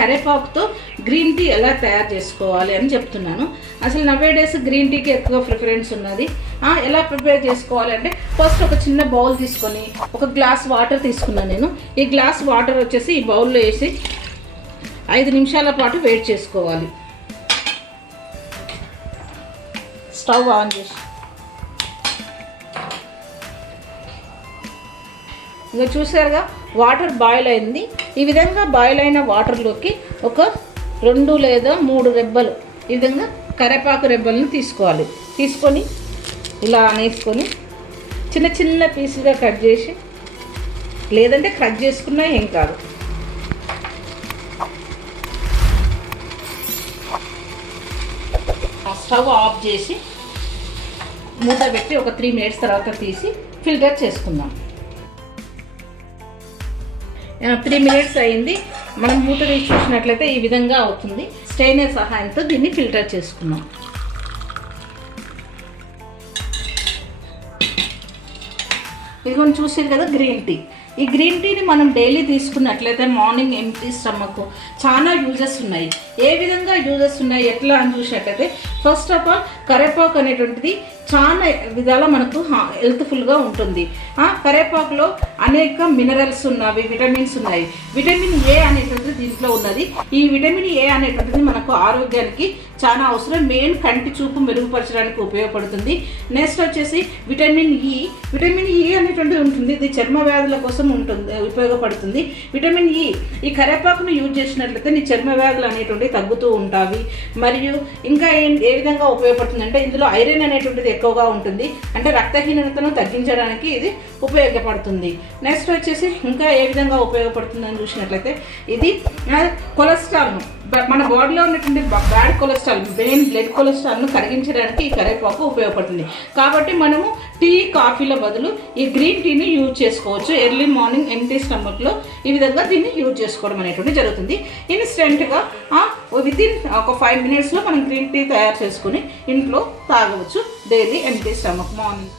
కరివేపాకుతో green tea ఎలా తయారు చేసుకోవాలి అని చెప్తున్నాను. అసలు నవేడేస్ గ్రీన్ టీకి ఎక్కువ ప్రిఫరెన్స్ ఉన్నది. ఎలా ప్రిపేర్ చేసుకోవాలి అంటే ఫస్ట్ ఒక చిన్న బౌల్ తీసుకొని ఒక గ్లాస్ వాటర్ తీసుకున్నాను నేను. ఈ గ్లాస్ వాటర్ వచ్చేసి ఈ బౌల్లో వేసి 5 నిమిషాల పాటు వేడి చేసుకోవాలి. స్టవ్ ఆన్ చేసి ఇంకా చూసారుగా వాటర్ బాయిల్ అయింది. ఈ విధంగా బాయిల్ అయిన వాటర్లోకి ఒక 2 లేదా 3 రెబ్బలు ఈ విధంగా కరివేపాకు రెబ్బలను తీసుకోవాలి. తీసుకొని ఇలా అనేసుకొని చిన్న చిన్న పీసులుగా కట్ చేసి, లేదంటే కట్ చేసుకున్నా ఏం కాదు. స్టవ్ ఆఫ్ చేసి మూత పెట్టి ఒక 3 మినిట్స్ తర్వాత తీసి ఫిల్టర్ చేసుకుందాం. 3 మినిట్స్ అయింది. మనం మూత తీసి చూసినట్లయితే ఈ విధంగా అవుతుంది. స్ట్రైనర్ సహాయంతో దీన్ని ఫిల్టర్ చేసుకున్నాం. ఇదిగోని చూసారు కదా గ్రీన్ టీ. ఈ గ్రీన్ టీని మనం డైలీ తీసుకున్నట్లయితే మార్నింగ్ ఎంప్టీ స్టమక్ చాలా యూజెస్ ఉన్నాయి. ఏ విధంగా యూజెస్ ఉన్నాయి ఎట్లా అని చూసినట్లయితే ఫస్ట్ ఆఫ్ ఆల్ కరివేపాకు అనేటువంటిది చాలా విధాలా మనకు హెల్త్ఫుల్గా ఉంటుంది. కరివేపాకులో అనేక మినరల్స్ ఉన్నవి, విటమిన్స్ ఉన్నాయి. విటమిన్ ఏ అనేటువంటిది దీంట్లో ఉన్నది. ఈ విటమిన్ ఏ అనేటువంటిది మనకు ఆరోగ్యానికి చాలా అవసరం. మెయిన్ కంటి చూపు మెరుగుపరచడానికి ఉపయోగపడుతుంది. నెక్స్ట్ వచ్చేసి విటమిన్ ఈ. విటమిన్ ఈ అనేటువంటిది ఉంటుంది. ఇది చర్మ వ్యాధుల కోసం ఉంటుంది, ఉపయోగపడుతుంది. విటమిన్ ఈ కరివేపాకును యూజ్ చేసినట్లయితే నీ చర్మ వ్యాధులు అనేటువంటివి తగ్గుతూ ఉంటాయి. మరియు ఇంకా ఏ విధంగా ఉపయోగపడుతుంది అంటే ఇందులో ఐరన్ అనేటువంటిది ఎక్కువగా ఉంటుంది. అంటే రక్తహీనతను తగ్గించడానికి ఇది ఉపయోగపడుతుంది. నెక్స్ట్ వచ్చేసి ఇంకా ఏ విధంగా ఉపయోగపడుతుందని చూసినట్లయితే ఇది కొలెస్ట్రాల్ను, మన బాడీలో ఉన్నటువంటి బ్యాడ్ కొలెస్ట్రాల్, మెయిన్ బ్లడ్ కొలెస్ట్రాల్ను కరిగించడానికి ఈ కరివేపాకు ఉపయోగపడుతుంది. కాబట్టి మనము టీ, కాఫీల బదులు ఈ గ్రీన్ టీని యూజ్ చేసుకోవచ్చు. ఎర్లీ మార్నింగ్ ఎంప్టీ స్టమక్లో ఈ విధంగా దీన్ని యూజ్ చేసుకోవడం అనేటువంటి జరుగుతుంది. ఇన్స్టెంట్గా వితిన్ ఒక 5 మినిట్స్లో మనం గ్రీన్ టీ తయారు చేసుకుని ఇంట్లో తాగవచ్చు డైలీ ఎంప్టీ స్టమక్ మార్నింగ్.